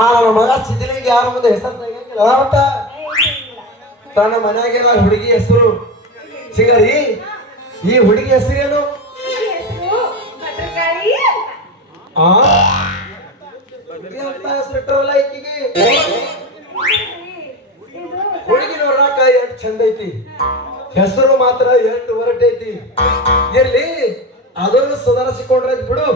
ಆ ನಮ್ಮ ಮಗ ಸಿದ್ಲಿಗೆ ಯಾರ ಮುಂದೆ ಹೆಸರು ತೆಗಿಯಂಗಿಲ್ಲ ಮತ್ತ ತನ್ನ ಮನ್ಯಾಗೆಲ್ಲ ಹುಡುಗಿ ಹೆಸರು ಸಿಂಗರಿ. ಈ ಹುಡುಗಿ ಹೆಸರೇನು? ಆ ಹೆಸರಿಟ್ಟರಲ್ಲ ಈಕಿಗೆ. ಹುಡುಗಿ ನೋಡ್ರಾಕ ಎಷ್ಟು ಚಂದ ಐತಿ, ಹೆಸರು ಮಾತ್ರ ಎಷ್ಟು ಹೊರಟೈತಿ. ಎಲ್ಲಿ ಅದನ್ನು ಸುಧಾರಿಸಿಕೊಂಡ್ರೆ ಬಿಡು.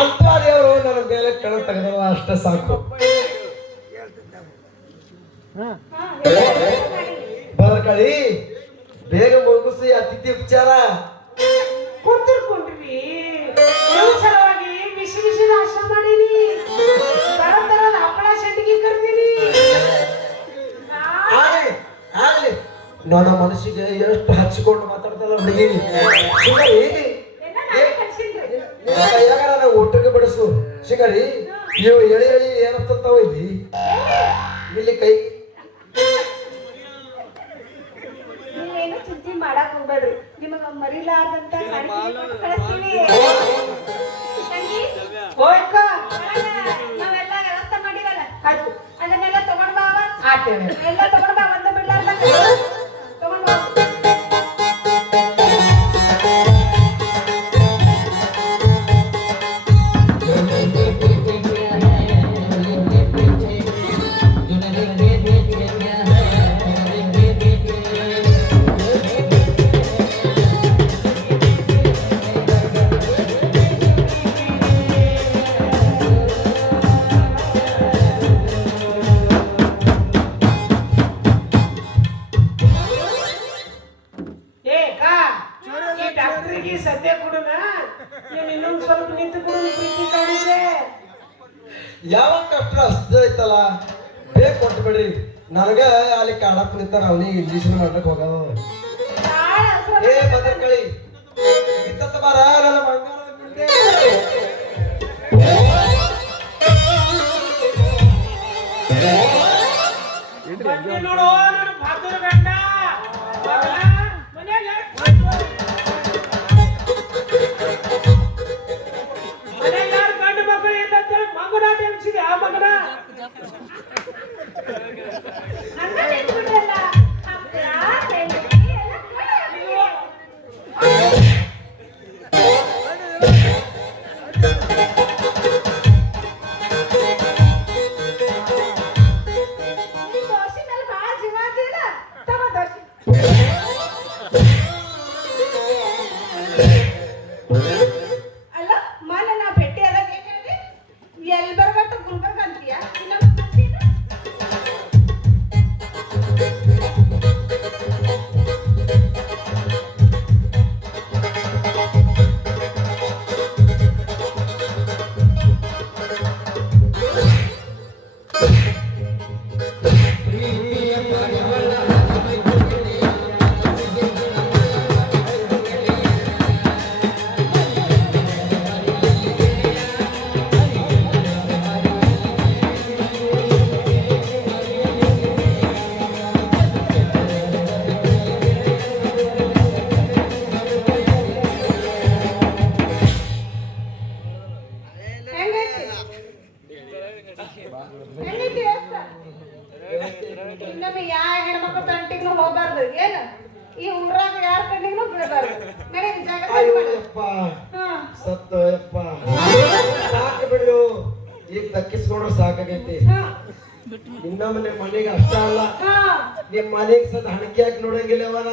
ಅಂತವರು ನನ್ನ ಮೇಲೆ ಕಣ ತೆಗೆದವ ಅಷ್ಟೇ ಸಾಕು. ಬರ್ಕಳಿ ಬೇಗ ಮುಗಿಸಿ ಅತಿಥಿ ಉಪಚಾರ. ಕುಂತಿರ್ಕೊಂಡ್ರಿ ಸಲುವಾಗಿ ಬಿಸಿ ಬಿಸಿ ನಾಶ ಮಾಡೀನಿ. ತರದ ಹಪ್ಪಳ ಶೆಟ್ಟಿಗೆ ಕರ್ದೀನಿ. ಆಗ್ಲಿ ನನ್ನ ಮನಸ್ಸಿಗೆ ಎಷ್ಟು ಹಚ್ಚಿಕೊಂಡು ಮಾತಾಡ್ತಲ್ಲ ಹುಡುಗಿ. ಕೈಯಾಗ ನಾನು ಊಟಕ್ಕೆ ಬಡಿಸು ಶಿಂಗರಿ. ಇವು ಎಳಿ ಎಳಿ ಏನಂತಾವ ಇಲ್ಲಿ ಇಲ್ಲಿ ಕೈ. ನೀವೇನು ಚಿಂತೆ ಮಾಡಕ್ ಹೋಗ್ಬೇಡ್ರಿ, ನಿಮಗ ಮರಿಲಾರ್ದಂತ ಕಳಿಸ್ತೀನಿ. ನಾವೆಲ್ಲ ವ್ಯವಸ್ಥೆ ಮಾಡಿವಲ್ಲ, ಅದನ್ನೆಲ್ಲ ತಗೊಂಡ್ ಬಾವ. ಎಲ್ಲ ತಗೊಂಡ್ ಬಾ, ಒಂದ ಬಿಡ್ಲಾರ್ದ ತಗೊಂಡ್ ಬಾ. ಸದ್ಯ ಕೊಡುನ, ಇನ್ನೊಂದು ಸ್ವಲ್ಪ ನಿಂತು ಕೊಡು. ಪ್ರೀತಿ ಕಾಣಿದೆ ಯಾವ ಕಷ್ಟ ಅಷ್ಟ ಐತಲ್ಲ, ಬೇಗ ಕೊಟ್ಟು ಬಿಡ್ರಿ. ನನಗ ಅಲ್ಲಿ ಕಾಡಪ್ಪ ನಿಂತಾರ, ಅವನಿಗೆ ಇಂಜೆಕ್ಷನ್ ಮಾಡ್ಲಿಕ್ಕೆ ಹೋಗೋದು. ಏ ಬದರ್ಕಳಿ ಇತ್ತ ಬಾರ ನನ್ನ ಬಂಗಾರದ ಗುಂಡೆ. ನೋಡು ಭಾಗದ ಗಂಡ ಮಗನ ಟೆನ್ಸಿದೆ. ಆ ಮಗನ ಇನ್ನೊಮ್ಮೆ ಯಾವ ಹೆಣ್ಮಕ್ಳು ತಂಟಿಗೂ ಹೋಗ್ಬಾರ್ದು. ಏನು ಈ ಊರಾಗ ಯಾರ ಕಣ್ಣಿಗೂ ಬಿಡಬಾರ್ದು. ಸತ್ತಪ್ಪ ಸಾಕು ಬಿಡು, ಈಗ ದಕ್ಕಿಸ್ಕೊಂಡ್ರೆ ಸಾಕಾಗೈತಿ. ಇನ್ನೊಮ್ಮೆ ನಿಮ್ಮ ಮನೆಗೆ ಅಷ್ಟ ಅಲ್ಲ, ನಿಮ್ಮ ಮನೆಗೆ ಸದ ಹಣಕ್ಕೆ ಹಾಕಿ ನೋಡಂಗಿಲ್ಲ. ಅವನ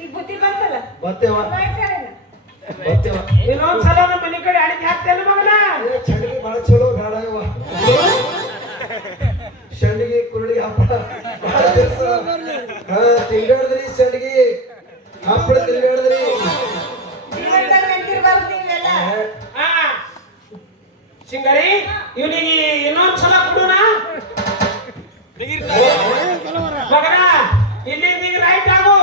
ಈಗ ಬುದ್ಧಿ ಬಂತಲ್ಲ, ಬರ್ತೇವ ಬರ್ತೇವ. ಇನ್ನೊಂದ್ಸಲ ನಮ್ಮ ಮನೆ ಕಡೆ ಅಡಿಕೆ ಹಾಕ್ತೇನೆ ಮಗನ. ಚಂಡಿಗೆ ಬಹಳ ಚಲೋ ಬೇಡವ. ಶಂಡಿಗೆ ಕುರುಡಿಗೆ ಹಪ್ಪಳ ತಿಂಗಾಡಿದ್ರಿ, ಶಂಡಿಗೆ ಹಪ್ಪಳ ತಿಂಗಾಡಿದ್ರಿ. ಸಿಂಗರಿ ಇವನಿಗೆ ಇನ್ನೊಂದ್ಸಲ ಕೊಡೋಣ ಮಗನ. ಇಲ್ಲಿ ರೈಟ್ ಆಗು,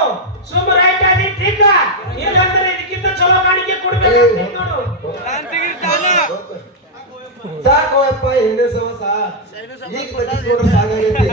ಸುಮ್ಮ ರೈಟ್ ಆಗಿ ಟ್ರಿಕ್ ಇಲ್ಲಂದ್ರೆ ಸಾಕೋಯಪ್ಪ ಹಿಂದೆ ಸವಸ ಈಗ ಬದಿಸ್ಕೊಂಡ್ರೆ ಸಾಕಾಗೈತಿ